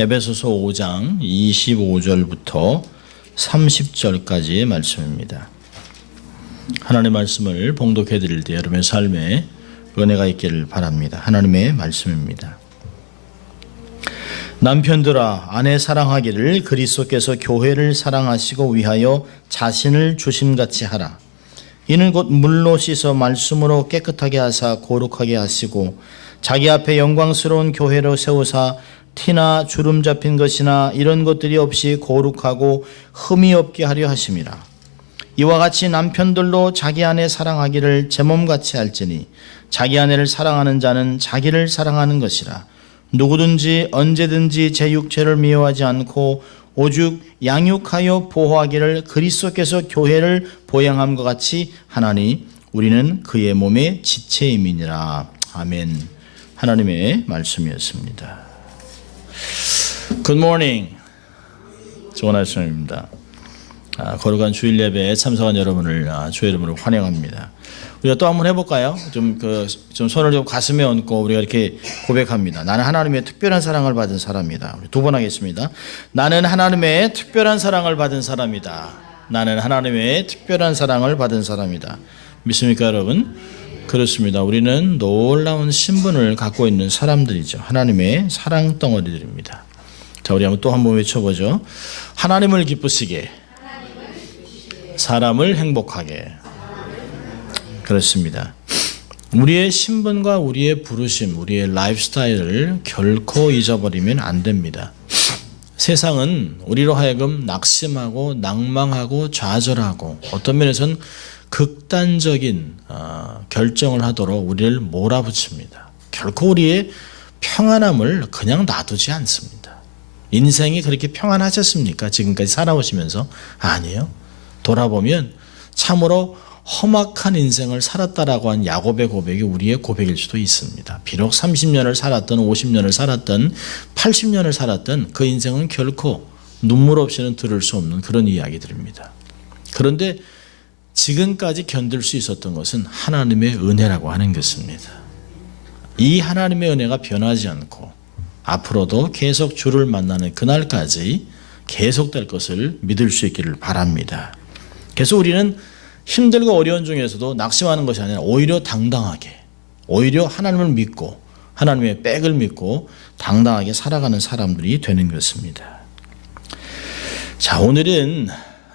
에베소서 5장 25절부터 30절까지의 말씀입니다. 하나님의 말씀을 봉독해 드릴 때 여러분의 삶에 은혜가 있기를 바랍니다. 하나님의 말씀입니다. 남편들아 아내 사랑하기를 그리스도께서 교회를 사랑하시고 위하여 자신을 주심같이 하라. 이는 곧 물로 씻어 말씀으로 깨끗하게 하사 거룩하게 하시고 자기 앞에 영광스러운 교회로 세우사 티나 주름 잡힌 것이나 이런 것들이 없이 거룩하고 흠이 없게 하려 하심이라. 이와 같이 남편들도 자기 아내 사랑하기를 제 몸같이 할지니 자기 아내를 사랑하는 자는 자기를 사랑하는 것이라. 누구든지 언제든지 제 육체를 미워하지 않고 오죽 양육하여 보호하기를 그리스도께서 교회를 보양함과 같이 하나니 우리는 그의 몸의 지체임이니라. 아멘. 하나님의 말씀이었습니다. Good morning. 좋은 아침입니다. 거룩한 주일 예배에 참석한 여러분을 주의 이름으로 환영합니다. 우리가 또 한번 해볼까요? 좀 손을 좀 가슴에 얹고 우리가 이렇게 고백합니다. 나는 하나님의 특별한 사랑을 받은 사람이다. 두 번 하겠습니다. 나는 하나님의 특별한 사랑을 받은 사람이다. 나는 하나님의 특별한 사랑을 받은 사람이다. 믿습니까, 여러분? 그렇습니다. 우리는 놀라운 신분을 갖고 있는 사람들이죠. 하나님의 사랑 덩어리들입니다. 자, 우리 한번 또 한번 외쳐보죠. 하나님을 기쁘시게, 사람을 행복하게. 그렇습니다. 우리의 신분과 우리의 부르심, 우리의 라이프 스타일을 결코 잊어버리면 안 됩니다. 세상은 우리로 하여금 낙심하고 낭망하고 좌절하고 어떤 면에서는 극단적인 결정을 하도록 우리를 몰아붙입니다. 결코 우리의 평안함을 그냥 놔두지 않습니다. 인생이 그렇게 평안하셨습니까? 지금까지 살아오시면서? 아니에요. 돌아보면 참으로 험악한 인생을 살았다라고 한 야곱의 고백이 우리의 고백일 수도 있습니다. 비록 30년을 살았던 50년을 살았던 80년을 살았던 그 인생은 결코 눈물 없이는 들을 수 없는 그런 이야기들입니다. 그런데 지금까지 견딜 수 있었던 것은 하나님의 은혜라고 하는 것입니다. 이 하나님의 은혜가 변하지 않고 앞으로도 계속 주를 만나는 그날까지 계속될 것을 믿을 수 있기를 바랍니다. 그래서 우리는 힘들고 어려운 중에서도 낙심하는 것이 아니라 오히려 당당하게, 오히려 하나님을 믿고 하나님의 백을 믿고 당당하게 살아가는 사람들이 되는 것입니다. 자, 오늘은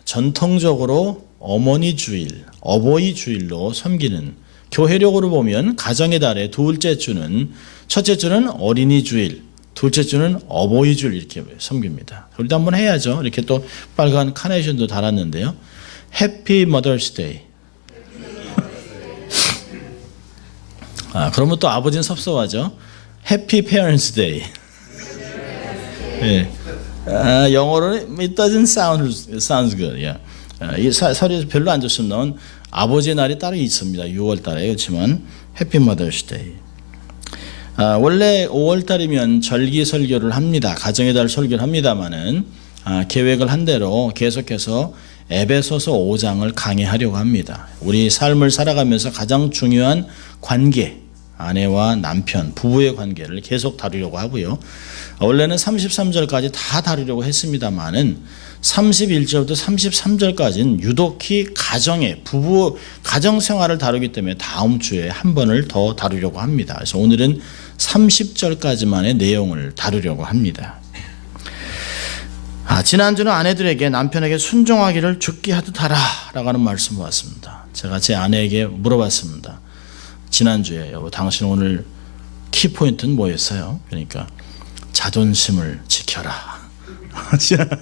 전통적으로 어머니 주일, 어버이 주일로 섬기는, 교회력으로 보면 가정의 달의 둘째 주는, 첫째 주는 어린이 주일, 둘째 주는 어버이 주일 이렇게 섬깁니다. 우리도 한번 해야죠. 이렇게 또 빨간 카네이션도 달았는데요. 해피 머더스 데이. 그러면 또 아버지는 섭섭하죠. 해피 페어런츠 데이. 영어로는 it doesn't sound good. Yeah. 이 설이 별로 안 좋으면 아버지의 날이 따로 있습니다. 6월 달에. 그렇지만 해피 머더스 데이. 원래 5월 달이면 절기 설교를 합니다. 가정의 달 설교를 합니다만은 계획을 한 대로 계속해서 에베소서 5장을 강의하려고 합니다. 우리 삶을 살아가면서 가장 중요한 관계, 아내와 남편, 부부의 관계를 계속 다루려고 하고요. 원래는 33절까지 다 다루려고 했습니다만은 31절부터 33절까지는 유독히 가정의 부부 가정 생활을 다루기 때문에 다음 주에 한 번을 더 다루려고 합니다. 그래서 오늘은 30절까지만의 내용을 다루려고 합니다. 지난주는 아내들에게 남편에게 순종하기를 죽게 하듯 하라 라고 하는 말씀을 받았습니다. 제가 제 아내에게 물어봤습니다. 지난주에 여보 당신 오늘 키포인트는 뭐였어요? 그러니까 자존심을 지켜라.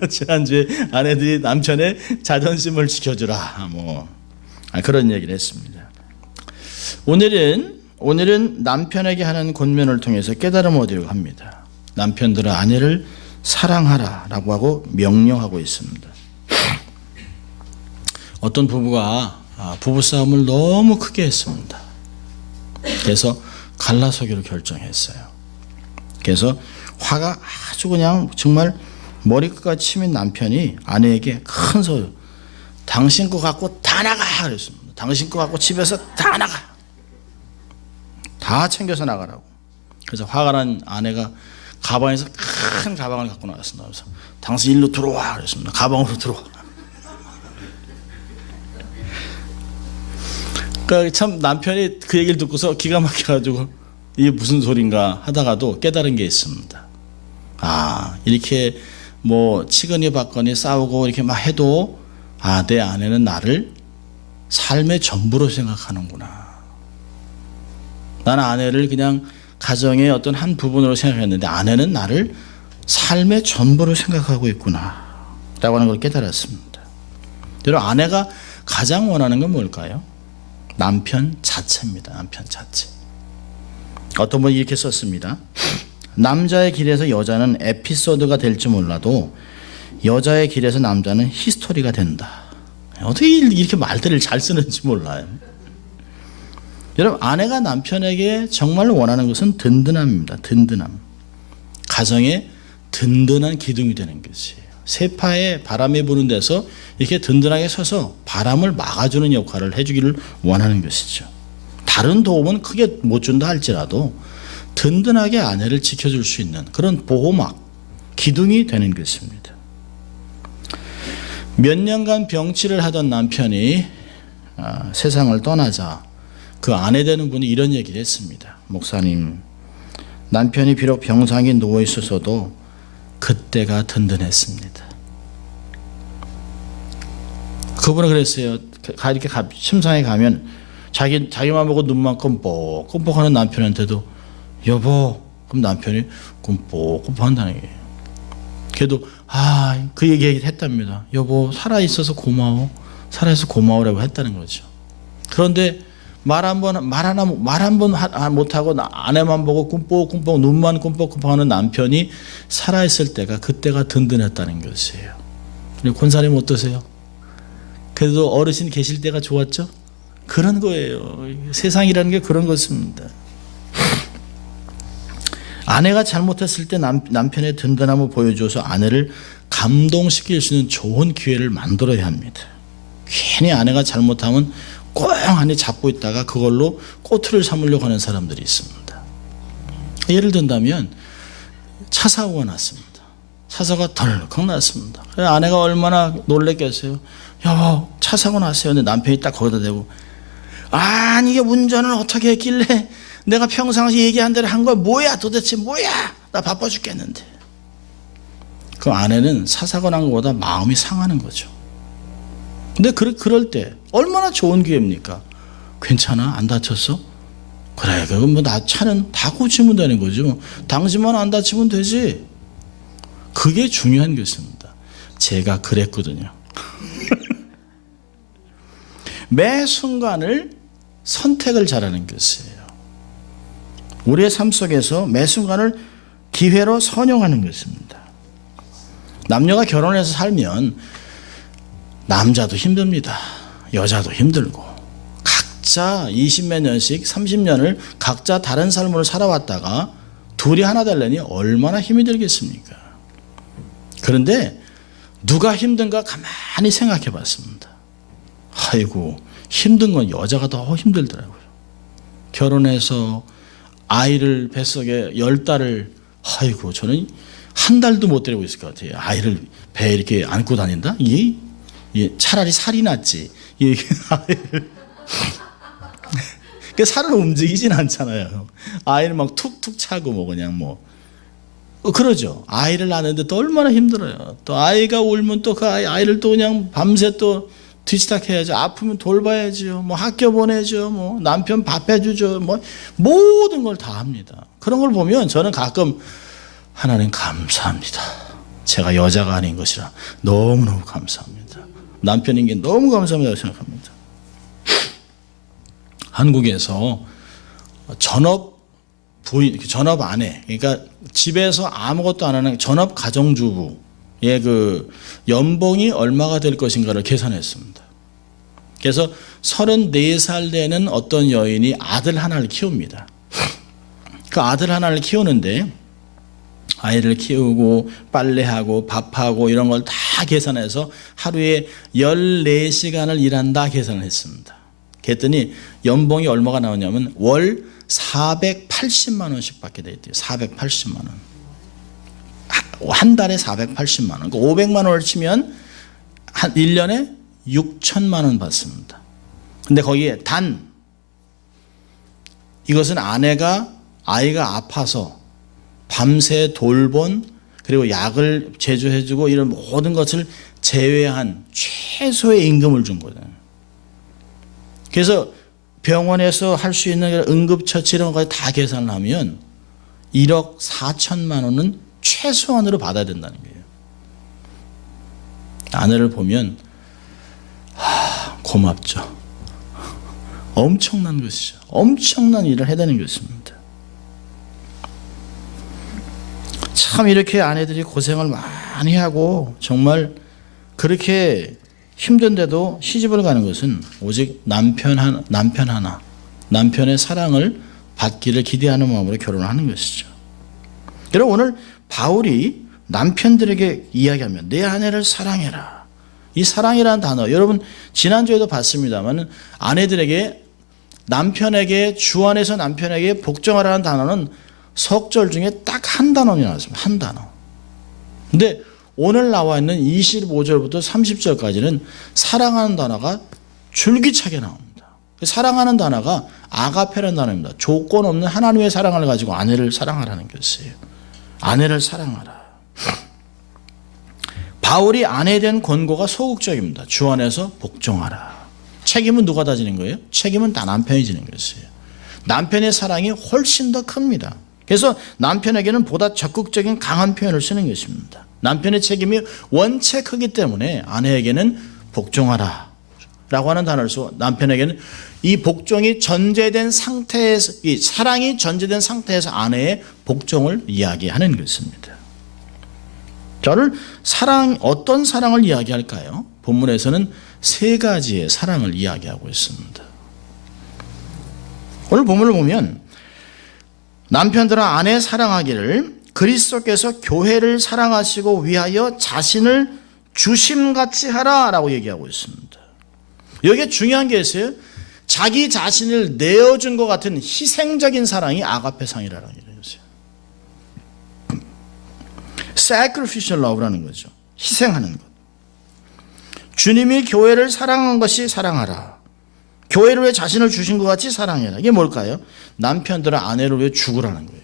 지난주에 아내들이 남편의 자존심을 지켜주라 그런 얘기를 했습니다. 오늘은 남편에게 하는 권면을 통해서 깨달음을 얻으려고 합니다. 남편들은 아내를 사랑하라 라고 하고 명령하고 있습니다. 어떤 부부가 부부싸움을 너무 크게 했습니다. 그래서 갈라서기로 결정했어요. 그래서 화가 아주 그냥 정말 머리끝까지 치민 남편이 아내에게 큰 소리, 당신 거 갖고 다 나가 그랬습니다. 당신 거 갖고 집에서 다 나가, 다 챙겨서 나가라고. 그래서 화가 난 아내가 가방에서 큰 가방을 갖고 나왔습니다. 그래서 당신 일로 들어와 그랬습니다. 가방으로 들어와. 그러니까 참 남편이 그 얘기를 듣고서 기가 막혀가지고 이게 무슨 소린가 하다가도 깨달은 게 있습니다. 아, 이렇게 뭐 치거니 받거니 싸우고 이렇게 막 해도 내 아내는 나를 삶의 전부로 생각하는구나. 나는 아내를 그냥 가정의 어떤 한 부분으로 생각했는데 아내는 나를 삶의 전부로 생각하고 있구나 라고 하는 걸 깨달았습니다. 여러분, 아내가 가장 원하는 건 뭘까요? 남편 자체입니다. 남편 자체. 어떤 분이 이렇게 썼습니다. 남자의 길에서 여자는 에피소드가 될지 몰라도 여자의 길에서 남자는 히스토리가 된다. 어떻게 이렇게 말들을 잘 쓰는지 몰라요. 여러분, 아내가 남편에게 정말 원하는 것은 든든함입니다. 든든함. 가정의 든든한 기둥이 되는 것이에요. 세파에 바람이 부는 데서 이렇게 든든하게 서서 바람을 막아주는 역할을 해주기를 원하는 것이죠. 다른 도움은 크게 못 준다 할지라도 든든하게 아내를 지켜줄 수 있는 그런 보호막, 기둥이 되는 것입니다. 몇 년간 병치를 하던 남편이 세상을 떠나자 그 아내 되는 분이 이런 얘기를 했습니다. 목사님, 남편이 비록 병상에 누워 있어서도 그때가 든든했습니다. 그분은 그랬어요. 이렇게 침상에 가면 자기만 보고 눈만 끔뻑끔뻑 하는 남편한테도 여보, 그럼 남편이 끔뻑끔뻑 한다는 얘기예요. 그래도 그 얘기 했답니다. 여보, 살아있어서 고마워. 살아있어서 고마워라고 했다는 거죠. 그런데 말 한 번 못하고 아내만 보고 꿈뻑꿈뻑 눈만 꿈뻑꿈뻑 하는 남편이 살아있을 때가 그때가 든든했다는 것이에요. 우리 권사님 어떠세요? 그래도 어르신 계실 때가 좋았죠? 그런 거예요. 세상이라는 게 그런 것입니다. 아내가 잘못했을 때 남편의 든든함을 보여줘서 아내를 감동시킬 수 있는 좋은 기회를 만들어야 합니다. 괜히 아내가 잘못하면 꽁하니 잡고 있다가 그걸로 꼬투리를 삼으려고 하는 사람들이 있습니다. 예를 든다면 차 사고가 났습니다. 차 사고가 덜컥 났습니다. 아내가 얼마나 놀랬겠어요. 여보, 차 사고 났어요. 근데 남편이 딱 거기다 대고 아니 이게 운전을 어떻게 했길래 내가 평상시 얘기한 대로 한 거 뭐야 도대체 뭐야 나 바빠 죽겠는데. 그 아내는 차 사고 난 것보다 마음이 상하는 거죠. 근데 그럴 때 얼마나 좋은 기회입니까? 괜찮아? 안 다쳤어? 그래, 그건 뭐 차는 다 고치면 되는 거죠. 당신만 안 다치면 되지. 그게 중요한 것입니다. 제가 그랬거든요. 매 순간을 선택을 잘하는 것이에요. 우리의 삶 속에서 매 순간을 기회로 선용하는 것입니다. 남녀가 결혼해서 살면 남자도 힘듭니다. 여자도 힘들고 각자 20몇 년씩 30년을 각자 다른 삶으로 살아왔다가 둘이 하나 되려니 얼마나 힘이 들겠습니까? 그런데 누가 힘든가 가만히 생각해 봤습니다. 아이고, 힘든 건 여자가 더 힘들더라고요. 결혼해서 아이를 뱃속에 10달을 아이고, 저는 한 달도 못 데리고 있을 것 같아요. 아이를 배에 이렇게 안고 다닌다? 차라리 살이 낫지. 살은 움직이진 않잖아요. 아이를 막 툭툭 차고 뭐 그냥 뭐 그러죠. 아이를 낳는데 또 얼마나 힘들어요. 또 아이가 울면 또 그 아이를 또 그냥 밤새 또 뒤치닥해야죠. 아프면 돌봐야죠. 뭐 학교 보내죠. 뭐 남편 밥 해주죠. 뭐 모든 걸 다 합니다. 그런 걸 보면 저는 가끔 하나님 감사합니다. 제가 여자가 아닌 것이라 너무너무 감사합니다. 남편인 게 너무 감사합니다 생각합니다. 한국에서 전업 부인, 전업 아내, 그러니까 집에서 아무것도 안 하는 전업 가정주부의 그 연봉이 얼마가 될 것인가를 계산했습니다. 그래서 34살 되는 어떤 여인이 아들 하나를 키웁니다. 그 아들 하나를 키우는데 아이를 키우고 빨래하고 밥하고 이런 걸 다 계산해서 하루에 14시간을 일한다 계산을 했습니다. 그랬더니 연봉이 얼마가 나오냐면 월 480만 원씩 받게 돼 있대요. 480만 원. 한 달에 480만 원. 그러니까 500만 원을 치면 한 1년에 6천만 원 받습니다. 근데 거기에 이것은 아내가 아이가 아파서 밤새 돌본 그리고 약을 제조해주고 이런 모든 것을 제외한 최소의 임금을 준 거예요. 그래서 병원에서 할 수 있는 응급처치 이런 것까지 다 계산을 하면 1억 4천만 원은 최소한으로 받아야 된다는 거예요. 아내를 보면 고맙죠. 엄청난 것이죠. 엄청난 일을 해야 되는 것입니다. 참 이렇게 아내들이 고생을 많이 하고 정말 그렇게 힘든데도 시집을 가는 것은 오직 남편 하나, 남편의 사랑을 받기를 기대하는 마음으로 결혼을 하는 것이죠. 여러분 오늘 바울이 남편들에게 이야기하면 내 아내를 사랑해라. 이 사랑이라는 단어 여러분 지난주에도 봤습니다만 아내들에게 남편에게 주 안에서 남편에게 복종하라는 단어는 석절 중에 딱 한 단원이 나왔습니다. 한 단어. 근데 오늘 나와 있는 25절부터 30절까지는 사랑하는 단어가 줄기차게 나옵니다. 사랑하는 단어가 아가페라는 단어입니다. 조건 없는 하나님의 사랑을 가지고 아내를 사랑하라는 것이에요. 아내를 사랑하라. 바울이 아내에 대한 권고가 소극적입니다. 주 안에서 복종하라. 책임은 누가 다 지는 거예요? 책임은 다 남편이 지는 것이에요. 남편의 사랑이 훨씬 더 큽니다. 그래서 남편에게는 보다 적극적인 강한 표현을 쓰는 것입니다. 남편의 책임이 원체 크기 때문에 아내에게는 복종하라 라고 하는 단어를 쓰고 남편에게는 이 복종이 전제된 상태에서 이 사랑이 전제된 상태에서 아내의 복종을 이야기하는 것입니다. 저를 어떤 사랑을 이야기할까요? 본문에서는 세 가지의 사랑을 이야기하고 있습니다. 오늘 본문을 보면 남편들아 아내 사랑하기를 그리스도께서 교회를 사랑하시고 위하여 자신을 주심같이 하라라고 얘기하고 있습니다. 여기에 중요한 게 있어요. 자기 자신을 내어준 것 같은 희생적인 사랑이 아가페상이라는 얘기예요. sacrificial love라는 거죠. 희생하는 것. 주님이 교회를 사랑한 것이 사랑하라. 교회를 위해 자신을 주신 것 같이 사랑해라. 이게 뭘까요? 남편들은 아내를 위해 죽으라는 거예요.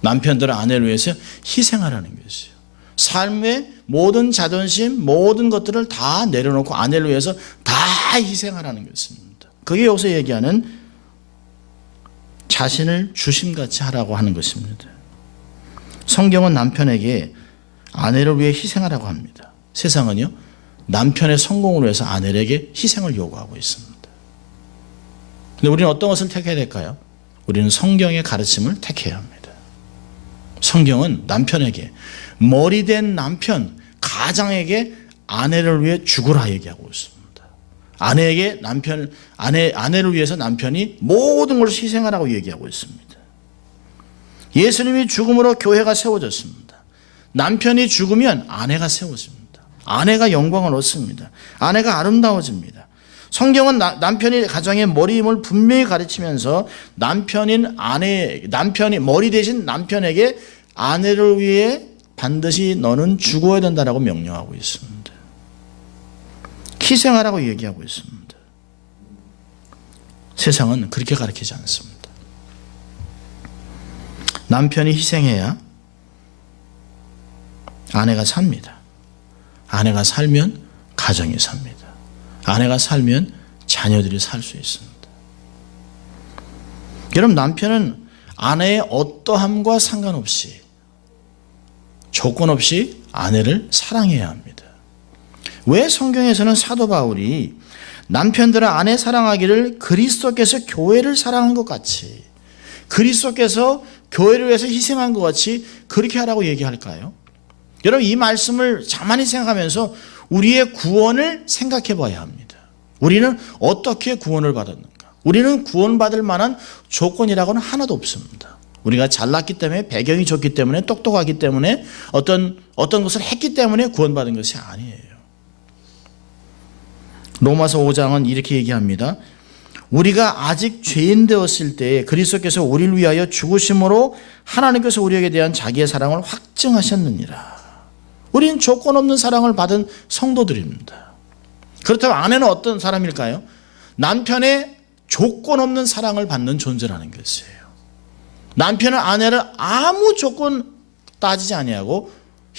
남편들은 아내를 위해서 희생하라는 것이에요. 삶의 모든 자존심, 모든 것들을 다 내려놓고 아내를 위해서 다 희생하라는 것입니다. 그게 여기서 얘기하는 자신을 주심같이 하라고 하는 것입니다. 성경은 남편에게 아내를 위해 희생하라고 합니다. 세상은요, 남편의 성공을 위해서 아내에게 희생을 요구하고 있습니다. 근데 우리는 어떤 것을 택해야 될까요? 우리는 성경의 가르침을 택해야 합니다. 성경은 남편에게 머리된 남편, 가장에게 아내를 위해 죽으라 얘기하고 있습니다. 아내를 위해서 남편이 모든 것을 희생하라고 얘기하고 있습니다. 예수님이 죽음으로 교회가 세워졌습니다. 남편이 죽으면 아내가 세워집니다. 아내가 영광을 얻습니다. 아내가 아름다워집니다. 성경은 남편이 가정의 머리임을 분명히 가르치면서 남편이 머리 대신 남편에게 아내를 위해 반드시 너는 죽어야 된다라고 명령하고 있습니다. 희생하라고 얘기하고 있습니다. 세상은 그렇게 가르치지 않습니다. 남편이 희생해야 아내가 삽니다. 아내가 살면 가정이 삽니다. 아내가 살면 자녀들이 살 수 있습니다. 여러분 남편은 아내의 어떠함과 상관없이 조건 없이 아내를 사랑해야 합니다. 왜 성경에서는 사도 바울이 남편들은 아내 사랑하기를 그리스도께서 교회를 사랑한 것 같이 그리스도께서 교회를 위해서 희생한 것 같이 그렇게 하라고 얘기할까요? 여러분 이 말씀을 가만히 생각하면서 우리의 구원을 생각해 봐야 합니다. 우리는 어떻게 구원을 받았는가? 우리는 구원받을 만한 조건이라고는 하나도 없습니다. 우리가 잘났기 때문에 배경이 좋기 때문에 똑똑하기 때문에 어떤 것을 했기 때문에 구원받은 것이 아니에요. 로마서 5장은 이렇게 얘기합니다. 우리가 아직 죄인 되었을 때 그리스도께서 우리를 위하여 죽으심으로 하나님께서 우리에게 대한 자기의 사랑을 확증하셨느니라. 우리는 조건 없는 사랑을 받은 성도들입니다. 그렇다면 아내는 어떤 사람일까요? 남편의 조건 없는 사랑을 받는 존재라는 것이에요. 남편은 아내를 아무 조건 따지지 아니하고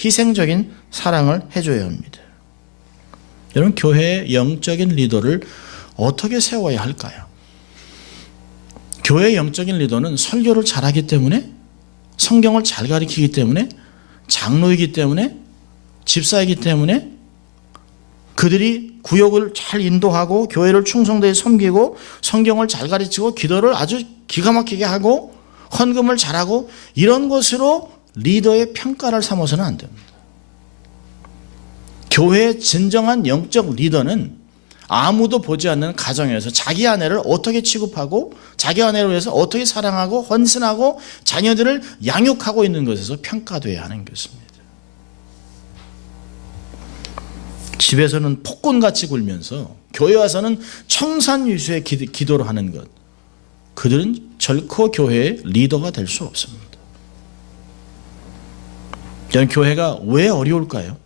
희생적인 사랑을 해줘야 합니다. 여러분, 교회의 영적인 리더를 어떻게 세워야 할까요? 교회의 영적인 리더는 설교를 잘하기 때문에, 성경을 잘 가르치기 때문에, 장로이기 때문에, 집사이기 때문에, 그들이 구역을 잘 인도하고 교회를 충성되게 섬기고 성경을 잘 가르치고 기도를 아주 기가 막히게 하고 헌금을 잘하고 이런 것으로 리더의 평가를 삼아서는 안 됩니다. 교회의 진정한 영적 리더는 아무도 보지 않는 가정에서 자기 아내를 어떻게 취급하고 자기 아내를 위해서 어떻게 사랑하고 헌신하고 자녀들을 양육하고 있는 것에서 평가되어야 하는 것입니다. 집에서는 폭군같이 굴면서 교회 와서는 청산유수의 기도를 하는 것, 그들은 결코 교회의 리더가 될 수 없습니다. 저는 교회가 왜 어려울까요?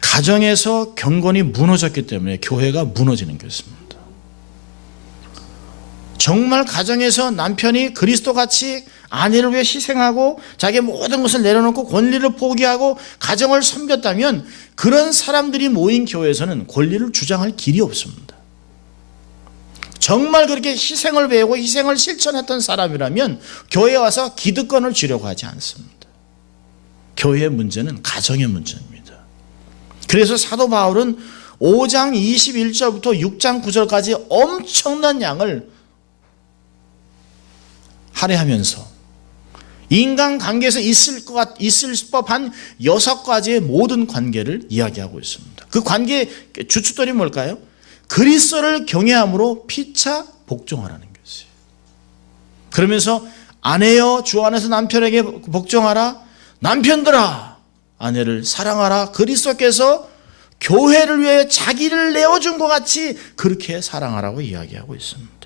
가정에서 경건이 무너졌기 때문에 교회가 무너지는 것입니다. 정말 가정에서 남편이 그리스도같이 아내를 위해 희생하고 자기의 모든 것을 내려놓고 권리를 포기하고 가정을 섬겼다면 그런 사람들이 모인 교회에서는 권리를 주장할 길이 없습니다. 정말 그렇게 희생을 배우고 희생을 실천했던 사람이라면 교회에 와서 기득권을 주려고 하지 않습니다. 교회의 문제는 가정의 문제입니다. 그래서 사도 바울은 5장 21절부터 6장 9절까지 엄청난 양을 할애하면서 인간관계에서 있을 법한 6가지의 모든 관계를 이야기하고 있습니다. 그 관계의 주춧돌이 뭘까요? 그리스도를 경외함으로 피차 복종하라는 것이에요. 그러면서 아내여 주 안에서 남편에게 복종하라. 남편들아 아내를 사랑하라. 그리스도께서 교회를 위해 자기를 내어준 것 같이 그렇게 사랑하라고 이야기하고 있습니다.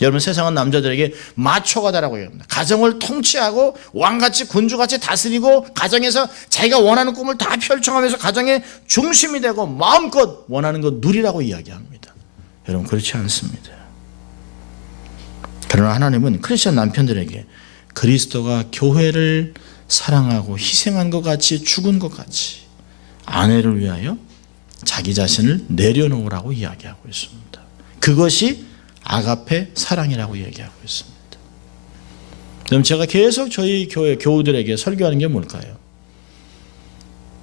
여러분, 세상은 남자들에게 마초가 되라고 얘기합니다. 가정을 통치하고 왕같이 군주같이 다스리고 가정에서 자기가 원하는 꿈을 다 펼쳐가면서 가정의 중심이 되고 마음껏 원하는 것 누리라고 이야기합니다. 여러분, 그렇지 않습니다. 그러나 하나님은 크리스천 남편들에게 그리스도가 교회를 사랑하고 희생한 것 같이 죽은 것 같이 아내를 위하여 자기 자신을 내려놓으라고 이야기하고 있습니다. 그것이 아가페 사랑이라고 얘기하고 있습니다. 그럼 제가 계속 저희 교회 교우들에게 설교하는 게 뭘까요?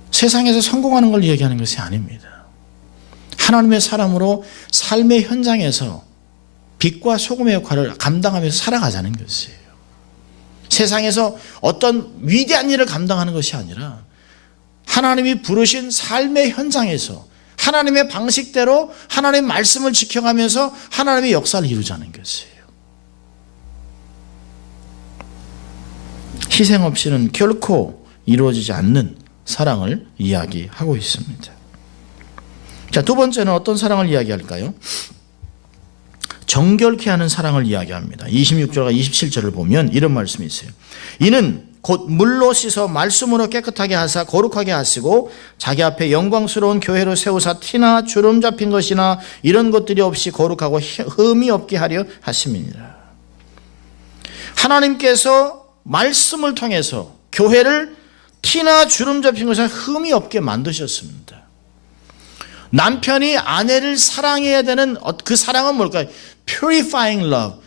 세상에서 성공하는 걸 얘기하는 것이 아닙니다. 하나님의 사람으로 삶의 현장에서 빛과 소금의 역할을 감당하면서 살아가자는 것이에요. 세상에서 어떤 위대한 일을 감당하는 것이 아니라 하나님이 부르신 삶의 현장에서 하나님의 방식대로 하나님의 말씀을 지켜가면서 하나님의 역사를 이루자는 것이에요. 희생 없이는 결코 이루어지지 않는 사랑을 이야기하고 있습니다. 자, 두 번째는 어떤 사랑을 이야기할까요? 정결케 하는 사랑을 이야기합니다. 26절과 27절을 보면 이런 말씀이 있어요. 이는 곧 물로 씻어 말씀으로 깨끗하게 하사 거룩하게 하시고 자기 앞에 영광스러운 교회로 세우사 티나 주름 잡힌 것이나 이런 것들이 없이 거룩하고 흠이 없게 하려 하심이니라. 하나님께서 말씀을 통해서 교회를 티나 주름 잡힌 것이나 흠이 없게 만드셨습니다. 남편이 아내를 사랑해야 되는 그 사랑은 뭘까요? Purifying love.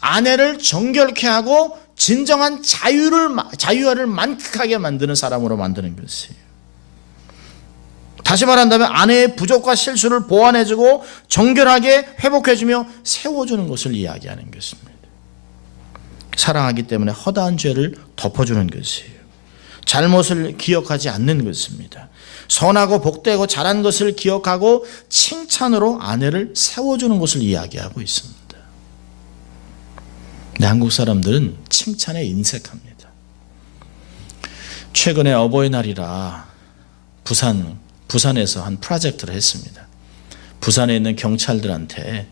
아내를 정결케 하고 진정한 자유를 만끽하게 만드는 사람으로 만드는 것이에요. 다시 말한다면 아내의 부족과 실수를 보완해주고 정결하게 회복해주며 세워주는 것을 이야기하는 것입니다. 사랑하기 때문에 허다한 죄를 덮어주는 것이에요. 잘못을 기억하지 않는 것입니다. 선하고 복되고 잘한 것을 기억하고 칭찬으로 아내를 세워주는 것을 이야기하고 있습니다. 근데 한국 사람들은 칭찬에 인색합니다. 최근에 어버이날이라 부산에서 한 프로젝트를 했습니다. 부산에 있는 경찰들한테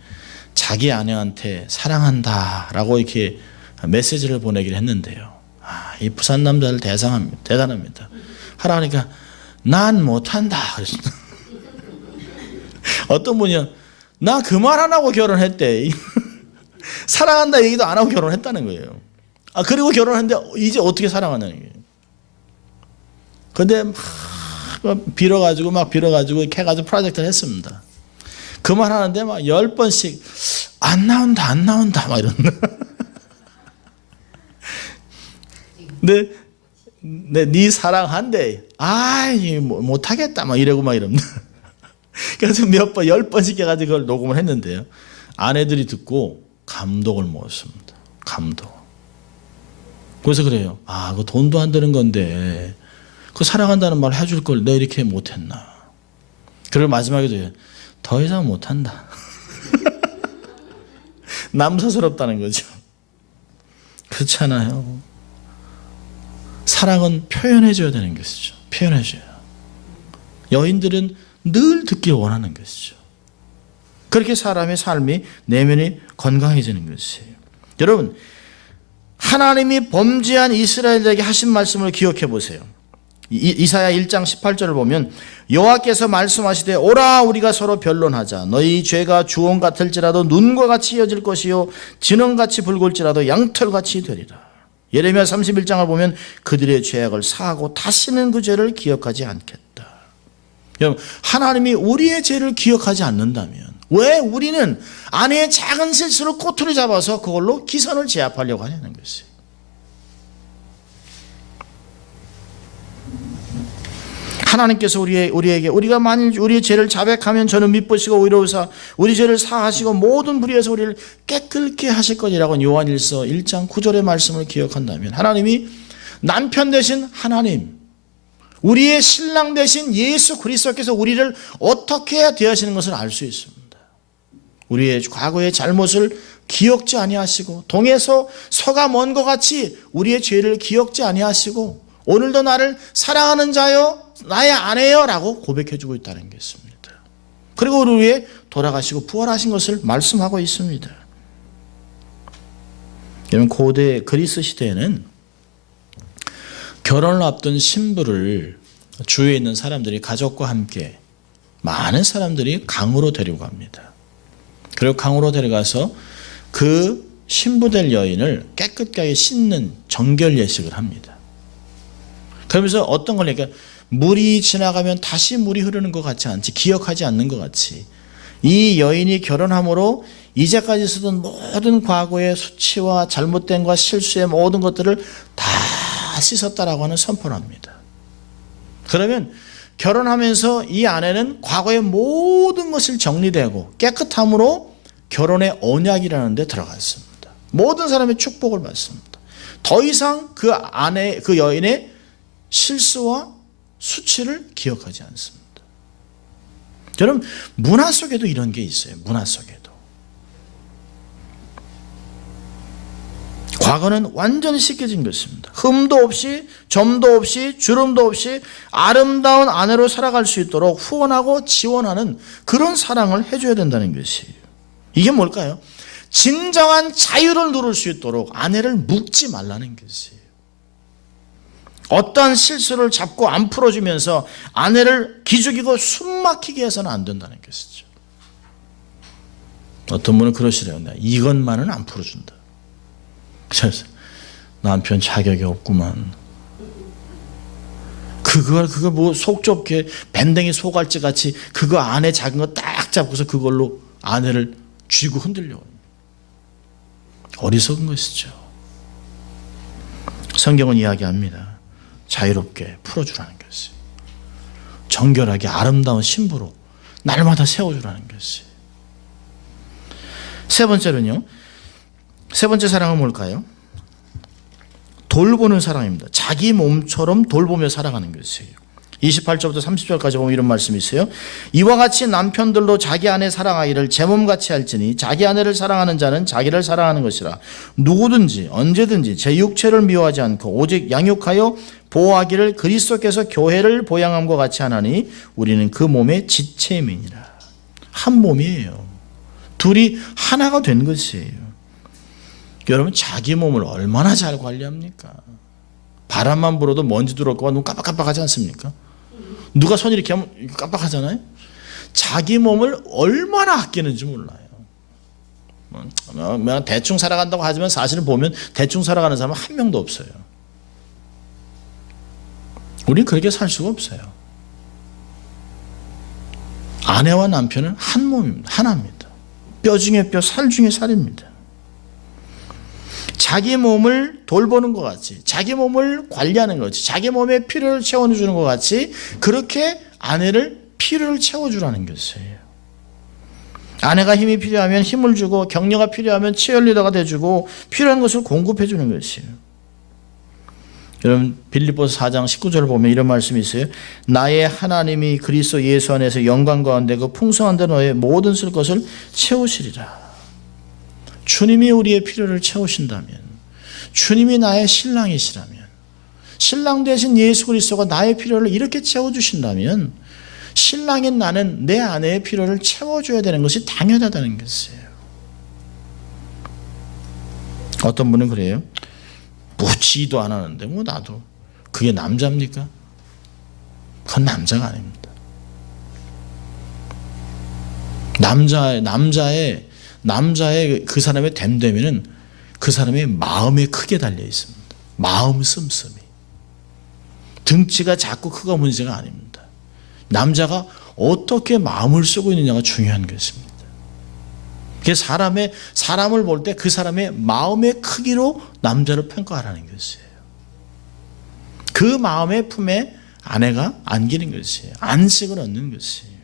자기 아내한테 사랑한다라고 이렇게 메시지를 보내기를 했는데요. 이 부산 남자들 대단합니다. 하라니까 난 못한다 그랬습니다. 어떤 분이요, 나 그 말 안 하고 결혼했대. 사랑한다 얘기도 안 하고 결혼했다는 거예요. 그리고 결혼했는데 이제 어떻게 사랑하냐는 거예요. 근데 막 빌어가지고 해가지고 프로젝트를 했습니다. 그 말 하는데 막 10번씩 안 나온다 막 이런다. 근데 네 사랑한대. 못하겠다 막 이러고 막 이럽니다. 그래서 10번씩 해가지고 그걸 녹음을 했는데요. 아내들이 듣고 감동을 먹었습니다. 감동. 그래서 그래요. 그 돈도 안 드는 건데 그 사랑한다는 말 해줄 걸 내가 이렇게 못했나. 그리고 마지막에도 더 이상 못한다. 남사스럽다는 거죠. 그렇잖아요. 사랑은 표현해줘야 되는 것이죠. 표현해줘요. 여인들은 늘 듣길 원하는 것이죠. 그렇게 사람의 삶이 내면이 건강해지는 것이에요. 여러분, 하나님이 범죄한 이스라엘에게 하신 말씀을 기억해 보세요. 이사야 1장 18절을 보면 여호와께서 말씀하시되 오라 우리가 서로 변론하자. 너희 죄가 주홍 같을지라도 눈과 같이 이어질 것이요 진홍같이 붉을지라도 양털같이 되리라. 예레미야 31장을 보면 그들의 죄악을 사하고 다시는 그 죄를 기억하지 않겠다. 여러분, 하나님이 우리의 죄를 기억하지 않는다면 왜 우리는 아내의 작은 실수를 꼬투리 잡아서 그걸로 기선을 제압하려고 하냐는 것이에요. 하나님께서 우리에게 우리가 만일 우리의 죄를 자백하면 저는 미쁘시고 의로우사 우리 죄를 사하시고 모든 불의에서 우리를 깨끗게 하실 것이라고 요한일서 1장 9절의 말씀을 기억한다면 하나님이 남편 되신 하나님, 우리의 신랑 되신 예수 그리스도께서 우리를 어떻게 대하시는 것을 알 수 있습니다. 우리의 과거의 잘못을 기억지 아니하시고 동에서 서가 먼 것 같이 우리의 죄를 기억지 아니하시고 오늘도 나를 사랑하는 자여 나의 아내여 라고 고백해주고 있다는 게 있습니다. 그리고 우리 위해 돌아가시고 부활하신 것을 말씀하고 있습니다. 여러분, 고대 그리스 시대에는 결혼을 앞둔 신부를 주위에 있는 사람들이 가족과 함께 많은 사람들이 강으로 데리고 갑니다. 그리고 강으로 데려가서 그 신부될 여인을 깨끗하게 씻는 정결 예식을 합니다. 그러면서 어떤 걸 얘기해요? 물이 지나가면 다시 물이 흐르는 것 같지 않지, 기억하지 않는 것 같이 이 여인이 결혼함으로 이제까지 쓰던 모든 과거의 수치와 잘못된 것 실수의 모든 것들을 다 씻었다라고 하는 선포를 합니다. 그러면 결혼하면서 이 아내는 과거의 모든 것을 정리되고 깨끗함으로 결혼의 언약이라는 데 들어갔습니다. 모든 사람의 축복을 받습니다. 더 이상 그 여인의 실수와 수치를 기억하지 않습니다. 여러분, 문화 속에도 이런 게 있어요. 문화 속에도. 과거는 완전히 씻겨진 것입니다. 흠도 없이 점도 없이 주름도 없이 아름다운 아내로 살아갈 수 있도록 후원하고 지원하는 그런 사랑을 해줘야 된다는 것이에요. 이게 뭘까요? 진정한 자유를 누릴 수 있도록 아내를 묶지 말라는 것이에요. 어떠한 실수를 잡고 안 풀어주면서 아내를 기죽이고 숨막히게 해서는 안 된다는 것이죠. 어떤 분은 그러시래요. 이것만은 안 풀어준다. 그래서 남편 자격이 없구만. 그걸 뭐 속 좁게 밴댕이 소갈치 같이 그거 안에 작은 거 딱 잡고서 그걸로 아내를 쥐고 흔들려고. 어리석은 것이죠. 성경은 이야기합니다. 자유롭게 풀어주라는 것이. 정결하게 아름다운 신부로 날마다 세워주라는 것이. 세 번째는요. 세 번째 사랑은 뭘까요? 돌보는 사랑입니다. 자기 몸처럼 돌보며 살아가는 것이에요. 28절부터 30절까지 보면 이런 말씀이 있어요. 이와 같이 남편들도 자기 아내 사랑하기를 제 몸같이 할지니 자기 아내를 사랑하는 자는 자기를 사랑하는 것이라. 누구든지 언제든지 제 육체를 미워하지 않고 오직 양육하여 보호하기를 그리스도께서 교회를 보양함과 같이 하나니 우리는 그 몸의 지체민이라. 한 몸이에요. 둘이 하나가 된 것이에요. 여러분 자기 몸을 얼마나 잘 관리합니까? 바람만 불어도 먼지 들어올 거가 눈 깜빡깜빡하지 않습니까? 누가 손 이렇게 하면 깜빡하잖아요. 자기 몸을 얼마나 아끼는지 몰라요. 대충 살아간다고 하지만 사실은 보면 대충 살아가는 사람은 한 명도 없어요. 우리는 그렇게 살 수가 없어요. 아내와 남편은 한 몸입니다. 하나입니다. 뼈 중에 뼈, 살 중에 살입니다. 자기 몸을 돌보는 것 같이, 자기 몸을 관리하는 것 같이, 자기 몸의 필요를 채워주는 것 같이 그렇게 아내를 필요를 채워주라는 것이에요. 아내가 힘이 필요하면 힘을 주고 격려가 필요하면 치열리더가 돼주고 필요한 것을 공급해 주는 것이에요. 여러분 빌립보서 4장 19절을 보면 이런 말씀이 있어요. 나의 하나님이 그리스도 예수 안에서 영광 가운데 그 풍성한 데 너의 모든 쓸 것을 채우시리라. 주님이 우리의 필요를 채우신다면, 주님이 나의 신랑이시라면, 신랑 되신 예수 그리스도가 나의 필요를 이렇게 채워주신다면 신랑인 나는 내 아내의 필요를 채워줘야 되는 것이 당연하다는 것이에요. 어떤 분은 그래요. 묻지도 안 하는데 뭐 나도. 그게 남자입니까? 그건 남자가 아닙니다. 남자의 그 사람의 됨됨이는 그 사람의 마음에 크게 달려 있습니다. 마음 씀씀이. 등치가 작고 크고 문제가 아닙니다. 남자가 어떻게 마음을 쓰고 있느냐가 중요한 것입니다. 그래서 사람을 볼 때 그 사람의 마음의 크기로 남자를 평가하라는 것이에요. 그 마음의 품에 아내가 안기는 것이에요. 안식을 얻는 것이에요.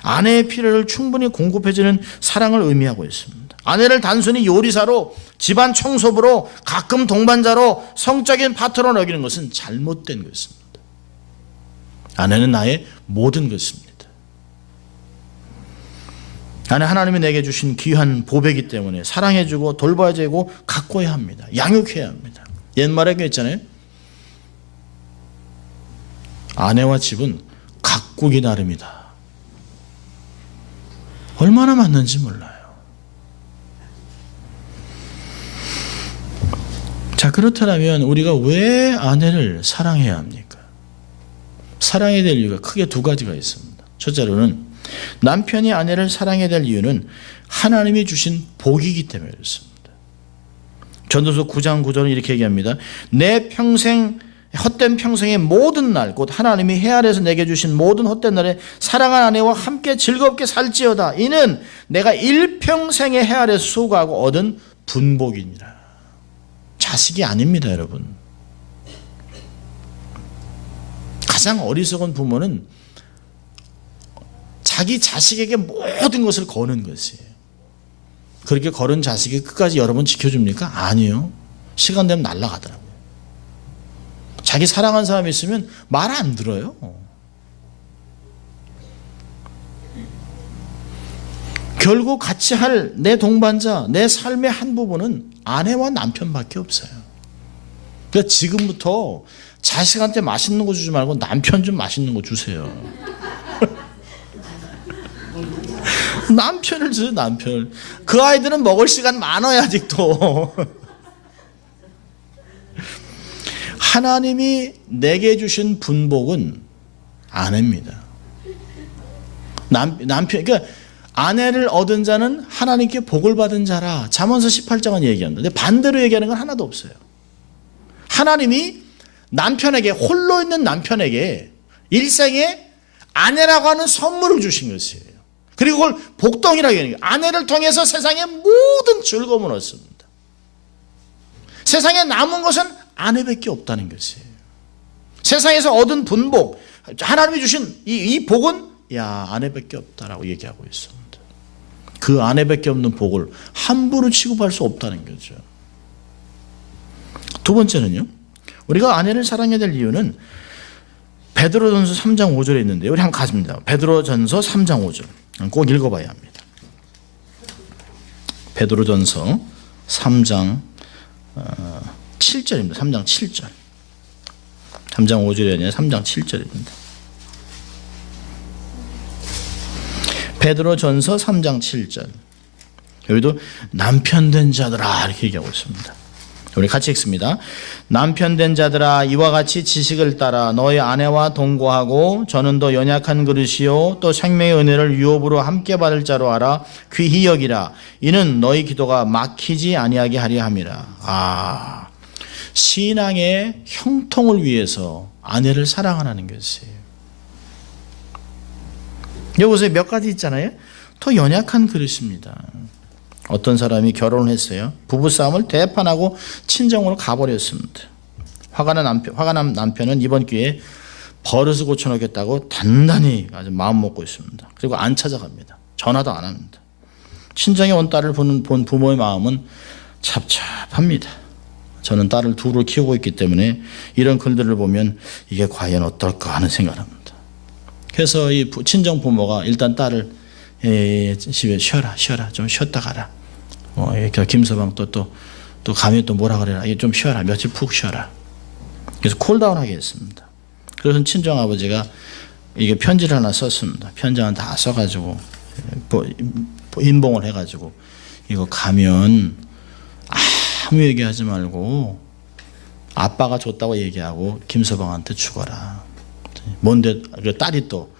아내의 필요를 충분히 공급해주는 사랑을 의미하고 있습니다. 아내를 단순히 요리사로, 집안 청소부로, 가끔 동반자로, 성적인 파트너로 여기는 것은 잘못된 것입니다. 아내는 나의 모든 것입니다. 아내 하나님이 내게 주신 귀한 보배이기 때문에 사랑해주고 돌봐야 되고 가꿔야 합니다. 양육해야 합니다. 옛말에 있잖아요. 아내와 집은 가꾸기 나름이다. 얼마나 맞는지 몰라요. 자, 그렇다면 우리가 왜 아내를 사랑해야 합니까? 사랑해야 될 이유가 크게 두 가지가 있습니다. 첫째로는 남편이 아내를 사랑해야 될 이유는 하나님이 주신 복이기 때문에 그렇습니다. 전도서 9장 9절은 이렇게 얘기합니다. 내 평생 헛된 평생의 모든 날 곧 하나님이 해 아래에서 내게 주신 모든 헛된 날에 사랑한 아내와 함께 즐겁게 살지어다. 이는 내가 일평생의 해 아래에서 수고하고 얻은 분복이니라. 자식이 아닙니다, 여러분. 가장 어리석은 부모는 자기 자식에게 모든 것을 거는 것이에요. 그렇게 걸은 자식이 끝까지 여러분 지켜줍니까? 아니요. 시간 되면 날아가더라고요. 자기 사랑하는 사람이 있으면 말 안 들어요. 결국 같이 할 내 동반자, 내 삶의 한 부분은 아내와 남편밖에 없어요. 그러니까 지금부터 자식한테 맛있는 거 주지 말고 남편 좀 맛있는 거 주세요. 남편을 주세요, 남편을. 그 아이들은 먹을 시간 많아요, 아직도. 하나님이 내게 주신 분복은 아내입니다. 남편, 그러니까 아내를 얻은 자는 하나님께 복을 받은 자라. 잠언서 18장은 얘기합니다. 근데 반대로 얘기하는 건 하나도 없어요. 하나님이 남편에게, 홀로 있는 남편에게 일생에 아내라고 하는 선물을 주신 것이에요. 그리고 그걸 복덩이라고 얘기해요. 아내를 통해서 세상의 모든 즐거움을 얻습니다. 세상에 남은 것은 아내밖에 없다는 것이에요. 세상에서 얻은 분복, 하나님이 주신 이 복은 아내밖에 없다라고 얘기하고 있습니다. 그 아내밖에 없는 복을 함부로 취급할 수 없다는 거죠. 두 번째는요. 우리가 아내를 사랑해야 될 이유는 베드로전서 3장 5절에 있는데요. 우리 한번 가십니다. 베드로전서 3장 5절. 꼭 읽어봐야 합니다. 베드로전서 3장 7절입니다. 3장 7절. 3장 5절이 아니라 3장 7절입니다. 베드로전서 3장 7절. 여기도 남편 된 자들아 이렇게 얘기하고 있습니다. 우리 같이 읽습니다. 남편 된 자들아 이와 같이 지식을 따라 너희 아내와 동거하고 저는 더 연약한 그릇이요 또 생명의 은혜를 유업으로 함께 받을 자로 알아 귀히 여기라. 이는 너희 기도가 막히지 아니하게 하려 함이라. 신앙의 형통을 위해서 아내를 사랑하라는 것이에요. 여기서 몇 가지 있잖아요. 더 연약한 그릇입니다. 어떤 사람이 결혼을 했어요. 부부싸움을 대판하고 친정으로 가버렸습니다. 화가 난 남편은 이번 기회에 버릇을 고쳐놓겠다고 단단히 아주 마음 먹고 있습니다. 그리고 안 찾아갑니다. 전화도 안 합니다. 친정에 온 딸을 본 부모의 마음은 찹찹합니다. 저는 딸을 둘을 키우고 있기 때문에 이런 글들을 보면 이게 과연 어떨까 하는 생각을 합니다. 그래서 이 친정 부모가 일단 딸을 집에 쉬어라 좀 쉬었다 가라. 김서방 또 가면 또 뭐라 그래라. 좀 쉬어라. 며칠 푹 쉬어라. 그래서 콜다운하게 했습니다. 그래서 친정 아버지가 이게 편지를 하나 썼습니다. 편지 하나 다 써가지고 인봉을 해가지고 이거 가면 아무 얘기하지 말고 아빠가 줬다고 얘기하고 김서방한테 주거라. 뭔데 딸이 또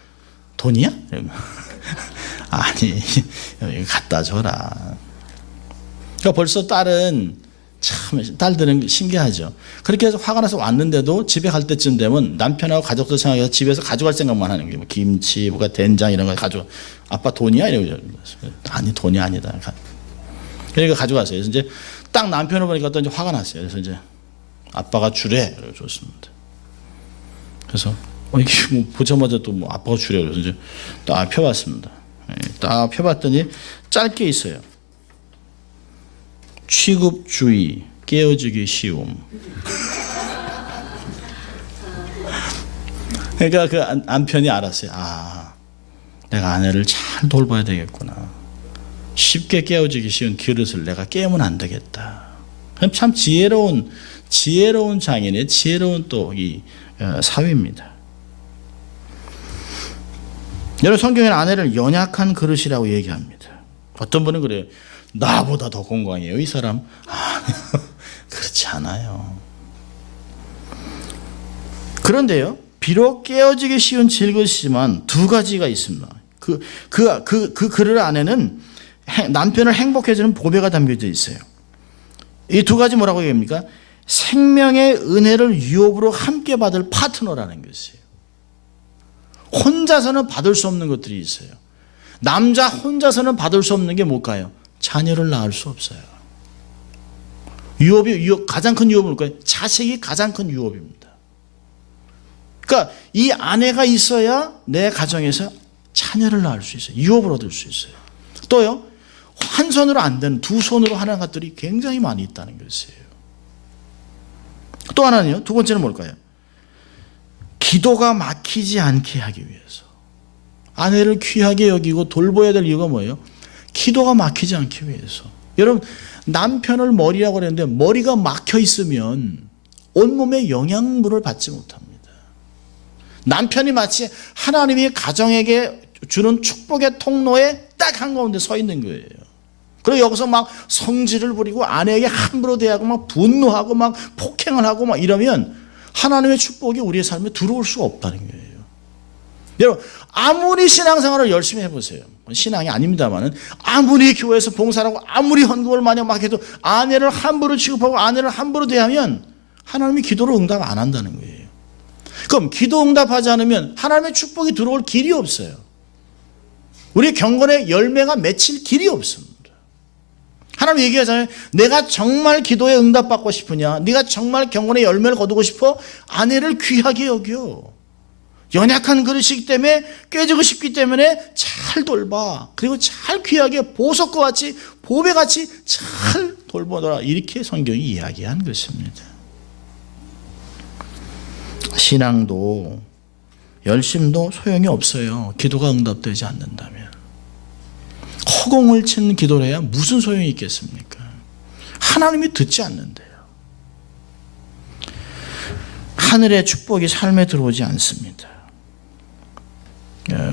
돈이야? 아니 갖다 줘라. 그러니까 벌써 딸들은 신기하죠. 그렇게 해서 화가 나서 왔는데도 집에 갈 때쯤 되면 남편하고 가족들 생각해서 집에서 가져갈 생각만 하는 거예요. 김치, 뭐가 된장 이런 거 가져. 아빠 돈이야? 이러고. 아니 돈이 아니다. 그러니까 가져갔어요. 그래서 이제 딱 남편을 보니까 또 이제 화가 났어요. 그래서 이제 아빠가 주래. 그래서 줬습니다. 그래서 이게 뭐 보자마자 또 뭐 아빠가 주래. 그래서 이제 딱 펴봤습니다. 딱 펴봤더니 짧게 있어요. 취급주의, 깨어지기 쉬움. 그러니까 그 남편이 알았어요. 내가 아내를 잘 돌봐야 되겠구나. 쉽게 깨어지기 쉬운 그릇을 내가 깨우면 안 되겠다. 참 지혜로운 장인의 지혜로운 또 이 사위입니다. 여러분 성경에는 아내를 연약한 그릇이라고 얘기합니다. 어떤 분은 그래요. 나보다 더 건강해요 이 사람. 그렇지 않아요. 그런데요 비록 깨어지기 쉬운 질것이지만 두 가지가 있습니다. 그 그릇 안에는 남편을 행복해지는 보배가 담겨져 있어요. 이 두 가지 뭐라고 얘기합니까? 생명의 은혜를 유업으로 함께 받을 파트너라는 것이에요. 혼자서는 받을 수 없는 것들이 있어요. 남자 혼자서는 받을 수 없는 게 뭘까요? 자녀를 낳을 수 없어요. 가장 큰 유업은 뭘까요? 자식이 가장 큰 유업입니다. 그러니까 이 아내가 있어야 내 가정에서 자녀를 낳을 수 있어요. 유업을 얻을 수 있어요. 또요, 한 손으로 안 되는 두 손으로 하는 것들이 굉장히 많이 있다는 것이에요. 또 하나는요, 두 번째는 뭘까요? 기도가 막히지 않게 하기 위해서. 아내를 귀하게 여기고 돌봐야 될 이유가 뭐예요? 기도가 막히지 않기 위해서. 여러분 남편을 머리라고 그랬는데 머리가 막혀 있으면 온몸에 영양분을 받지 못합니다. 남편이 마치 하나님이 가정에게 주는 축복의 통로에 딱 한가운데 서 있는 거예요. 그리고 여기서 막 성질을 부리고 아내에게 함부로 대하고 막 분노하고 막 폭행을 하고 막 이러면 하나님의 축복이 우리의 삶에 들어올 수가 없다는 거예요. 여러분 아무리 신앙생활을 열심히 해보세요. 신앙이 아닙니다만은 아무리 교회에서 봉사하고 아무리 헌금을 많이 막 해도 아내를 함부로 취급하고 아내를 함부로 대하면 하나님이 기도를 응답 안 한다는 거예요. 그럼 기도 응답하지 않으면 하나님의 축복이 들어올 길이 없어요. 우리 경건의 열매가 맺힐 길이 없습니다. 하나님 얘기하잖아요. 내가 정말 기도에 응답받고 싶으냐, 네가 정말 경건의 열매를 거두고 싶어? 아내를 귀하게 여겨. 연약한 그릇이기 때문에 깨지고 싶기 때문에 잘 돌봐. 그리고 잘 귀하게 보석과 같이 보배같이 잘 돌보더라. 이렇게 성경이 이야기한 것입니다. 신앙도 열심도 소용이 없어요. 기도가 응답되지 않는다면. 허공을 치는 기도를 해야 무슨 소용이 있겠습니까? 하나님이 듣지 않는데요. 하늘의 축복이 삶에 들어오지 않습니다.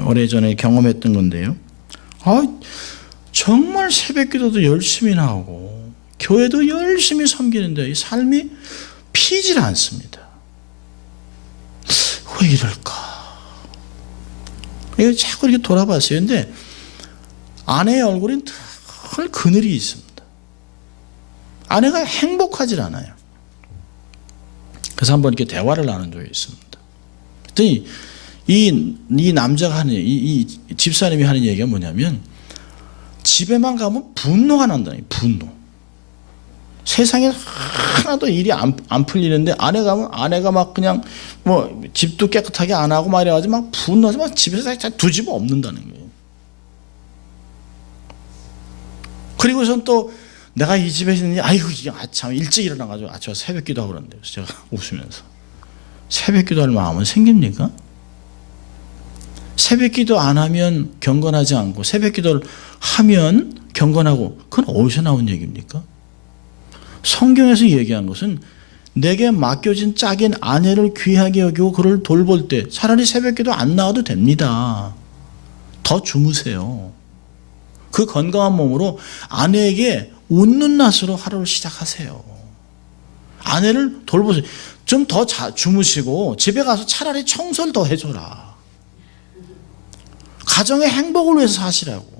오래전에 경험했던 건데요. 정말 새벽 기도도 열심히 나오고 교회도 열심히 섬기는데 이 삶이 피질 않습니다. 왜 이럴까? 이거 자꾸 이렇게 돌아봤어요. 근데 아내의 얼굴엔 늘 그늘이 있습니다. 아내가 행복하질 않아요. 그래서 한번 이렇게 대화를 나눈 적이 있습니다. 그랬더니 이 남자가 하는 이 집사님이 하는 얘기가 뭐냐면 집에만 가면 분노가 난다는 거예요. 분노. 세상에 하나도 일이 안 풀리는데 아내 가면 아내가 막 그냥 뭐 집도 깨끗하게 안 하고 막 이래가지고 막 분노해서 막 집에서 두집어 엎는다는 거예요. 그리고선 또 내가 이 집에 있는지 아이고 참 일찍 일어나가지고 저 새벽 기도하고 그러는데 제가 웃으면서 새벽 기도할 마음은 생깁니까? 새벽 기도 안 하면 경건하지 않고 새벽 기도를 하면 경건하고 그건 어디서 나온 얘기입니까? 성경에서 얘기한 것은 내게 맡겨진 짝인 아내를 귀하게 여기고 그를 돌볼 때 차라리 새벽 기도 안 나와도 됩니다. 더 주무세요. 그 건강한 몸으로 아내에게 웃는 낯으로 하루를 시작하세요. 아내를 돌보세요. 좀 더 주무시고 집에 가서 차라리 청소를 더 해줘라. 가정의 행복을 위해서 사시라고.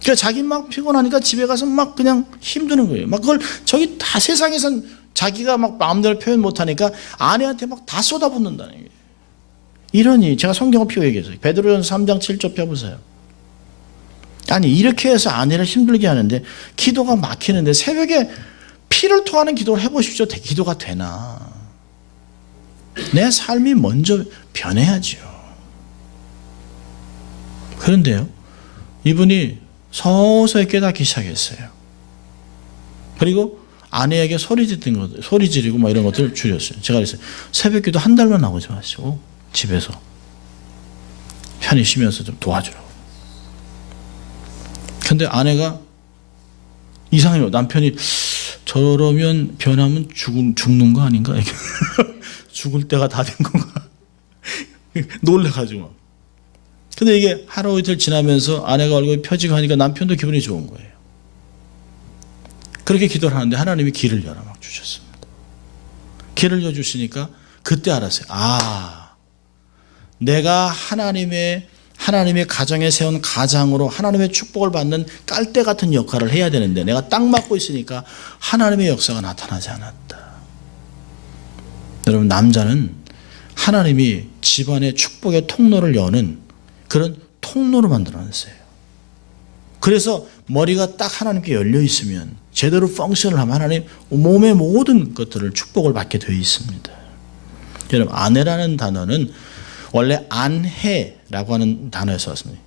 그러니까 자기 막 피곤하니까 집에 가서 막 그냥 힘드는 거예요. 막 그걸 저기 다 세상에선 자기가 막 마음대로 표현 못하니까 아내한테 막 다 쏟아붓는다는 거예요. 이러니 제가 성경을 펴 얘기했어요. 베드로전서 3장 7절 펴보세요. 아니 이렇게 해서 아내를 힘들게 하는데 기도가 막히는데 새벽에 피를 토하는 기도를 해보십시오. 기도가 되나. 내 삶이 먼저 변해야죠. 그런데요, 이분이 서서히 깨닫기 시작했어요. 그리고 아내에게 소리 지르고 막 이런 것들을 줄였어요. 제가 그랬어요. 새벽 기도 한 달만 나오지 마시고 집에서 편히 쉬면서 좀 도와주라고. 근데 아내가 이상해요. 남편이 저러면 변하면 죽는 거 아닌가? 죽을 때가 다 된 건가? 놀래가지고. 근데 이게 하루 이틀 지나면서 아내가 얼굴이 펴지고 하니까 남편도 기분이 좋은 거예요. 그렇게 기도를 하는데 하나님이 길을 열어 막 주셨습니다. 길을 열어주시니까 그때 알았어요. 아, 내가 하나님의 가정에 세운 가장으로 하나님의 축복을 받는 깔대 같은 역할을 해야 되는데 내가 딱 맞고 있으니까 하나님의 역사가 나타나지 않았다. 여러분, 남자는 하나님이 집안의 축복의 통로를 여는 그런 통로로 만들어놨어요. 그래서 머리가 딱 하나님께 열려 있으면 제대로 펑션을 하면 하나님 몸의 모든 것들을 축복을 받게 되어 있습니다. 여러분, 아내라는 단어는 원래 안해라고 하는 단어에서 왔습니다.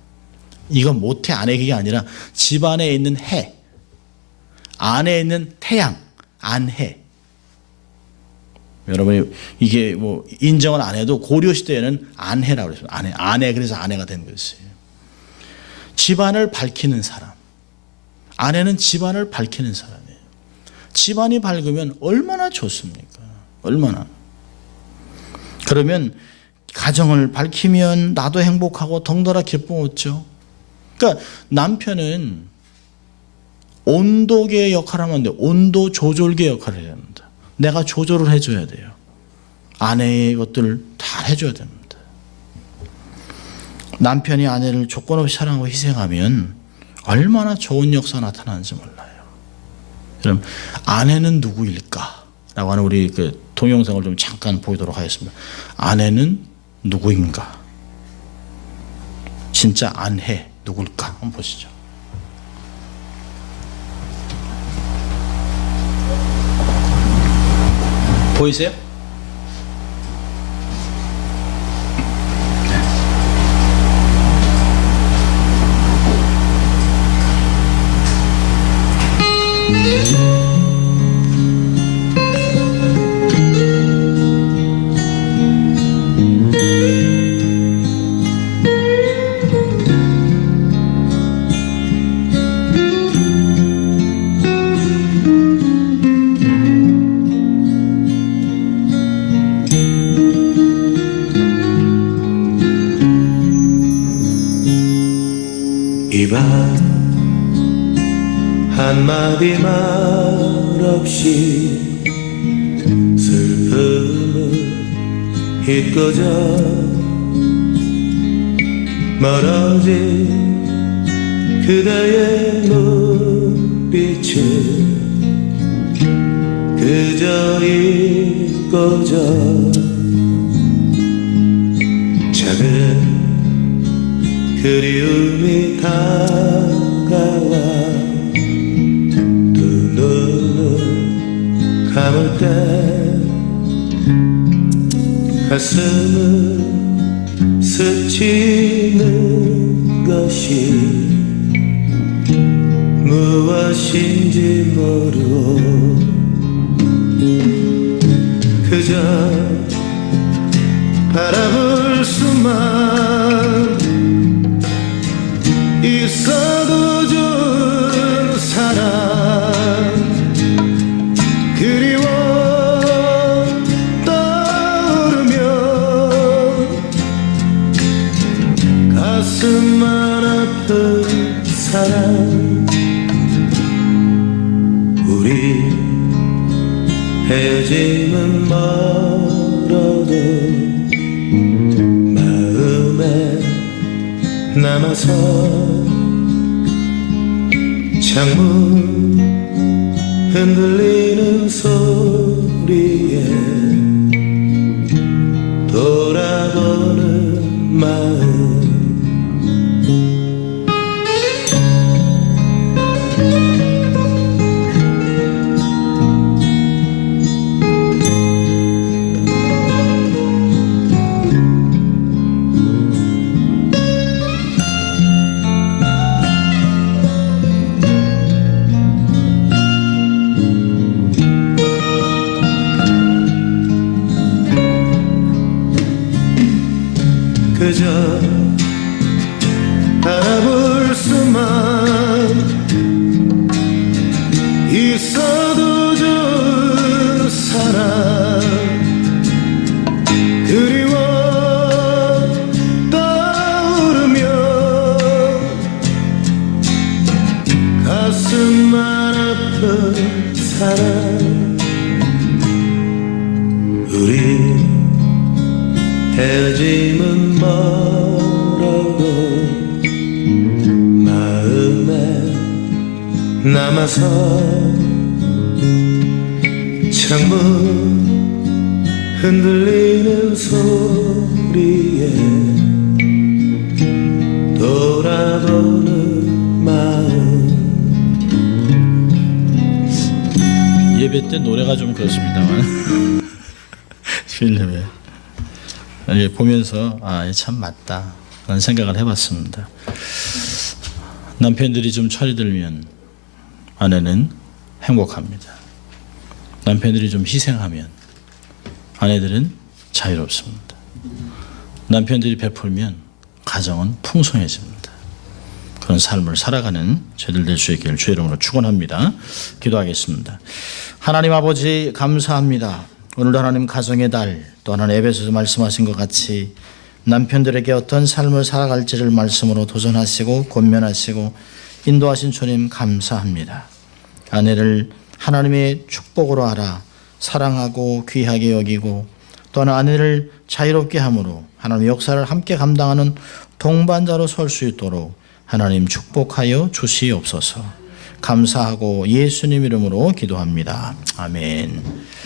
이건 모태 아내기가 아니라 집안에 있는 해, 안에 있는 태양, 안해. 여러분이 이게 뭐 인정을 안 해도 고려 시대에는 안해라고 그랬어요. 아내 그래서 아내가 된 것이에요. 집안을 밝히는 사람. 아내는 집안을 밝히는 사람이에요. 집안이 밝으면 얼마나 좋습니까? 얼마나. 그러면 가정을 밝히면 나도 행복하고 덩달아 기쁨 얻죠. 그러니까 남편은 온도계의 역할을 하면 안 돼요. 온도 조절계 역할을 해야 합니다. 내가 조절을 해줘야 돼요. 아내의 것들을 다 해줘야 됩니다. 남편이 아내를 조건 없이 사랑하고 희생하면 얼마나 좋은 역사가 나타나는지 몰라요. 그럼 아내는 누구일까? 라고 하는 우리 그 동영상을 좀 잠깐 보도록 하겠습니다. 아내는 누구인가? 진짜 아내 누굴까? 한번 보시죠. 보이세요? 한마디 말 없이 슬픔을 잊고자 멀어진 그대의 눈빛을 그저 잊고자 작은 그리움이 다가와 두 눈을 감을 때 가슴을 스치는 것이 무엇인지 모르고 그저 바라볼 수만 있어도 좋은 사랑 그리워 떠오르면 가슴만 아픈 사랑 우리 헤어짐은 멀어도 마음에 남아서 창문 흔들리는 소리에 돌아보는 마음 그저 바라볼 수만 있어도 좋은 사랑 그리워 떠오르면 가슴만 아픈 사랑 우리 헤어짐은 멀어도 마음에 남아서 창문 흔들리는 소리에 돌아보는 마음 예배 때 노래가 좀 그렇습니다만 필름에 보면서 참 맞다 그런 생각을 해봤습니다. 남편들이 좀 철이 들면 아내는 행복합니다. 남편들이 좀 희생하면 아내들은 자유롭습니다. 남편들이 베풀면 가정은 풍성해집니다. 그런 삶을 살아가는 저희들 될 수 있기를 주의 이름으로 축원합니다. 기도하겠습니다. 하나님 아버지 감사합니다. 오늘도 하나님 가정의 달, 또 하나님 에베소서 말씀하신 것 같이 남편들에게 어떤 삶을 살아갈지를 말씀으로 도전하시고 권면하시고 인도하신 주님 감사합니다. 아내를 하나님의 축복으로 알아 사랑하고 귀하게 여기고 또한 아내를 자유롭게 함으로 하나님의 역사를 함께 감당하는 동반자로 설 수 있도록 하나님 축복하여 주시옵소서. 감사하고 예수님 이름으로 기도합니다. 아멘.